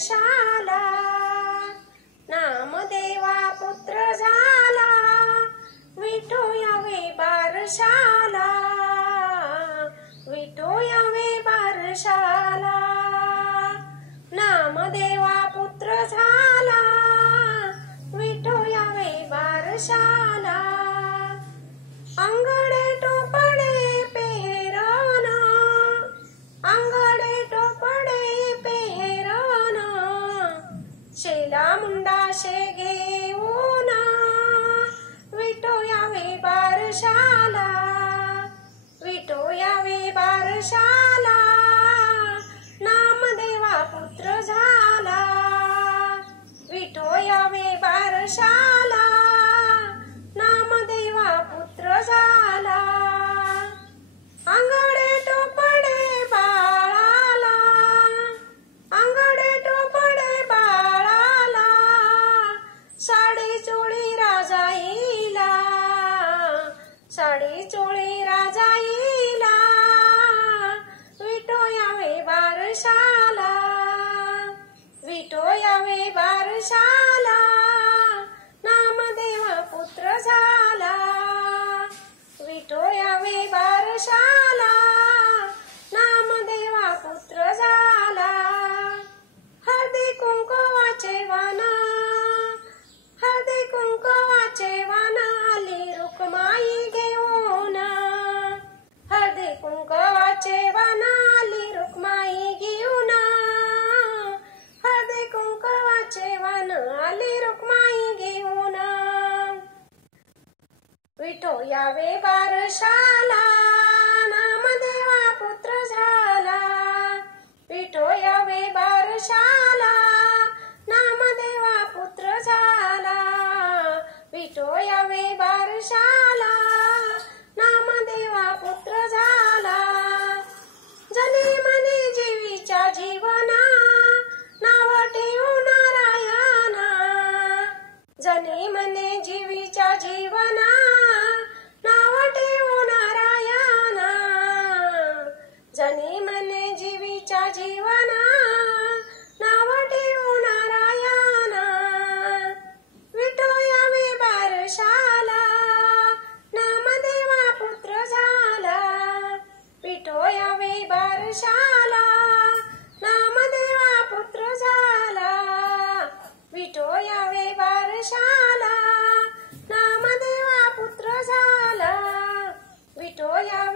बारशाला, नामदेवा पुत्र झाला, विठो यावे बारशाला, विठो यावे बारशाला, नामदेवा पुत्र झाला, विठो यावे बारशाला, अंगडे टोपडे पेहरन, अंगडे टोपडे पेहरन, शेला मुंडाशे घेऊन, विठो यावे बारशाला, विठो यावे बारशाला, नामदेवा पुत्र झाला, विठो यावे बारशाला, नामदेवा पुत्र झाला, अंगडे टोपडे बाळाला, अंगडे टोपडे बाळाला, साडी चोळी राजाईला, साडी चोळी राजाईला, विठो यावे बारशाला, विठो यावे बारशाला, नामदेवा पुत्र झाला, विठो यावे बारशाला, नामदेवा पुत्र झाला, हळदी कुंकवाचे वाण, हळदी कुंकवाचे वाण, आली रुक्माई घेऊन, हळदी कुंकवाचे वाण, आली रुक्माई घेऊन, हळदी कुंकवाचे वाण, आली रुक्माई घेऊन, विठो यावे बारशाला, नामदेवा पुत्र झाला, विठो यावे बारशाला, नामदेवा पुत्र झाला, विठो यावे बारशाला, नामदेवा पुत्र झाला, जने मने जीवीच्या जीवना, नाव ठेवू नारायणा, जने मने जीवीच्या जीवना, नाव ठेवू नारायणा, जने मने जीवीच्या जीवना, नाव ठेवू नारायणा, विठो यावे बारशाला, नामदेवा पुत्र झाला, विठो यावे बारशाला, नामदेवा पुत्र झाला, विठो यावे बारशाला, नामदेवा पुत्र झाला, विठो यावे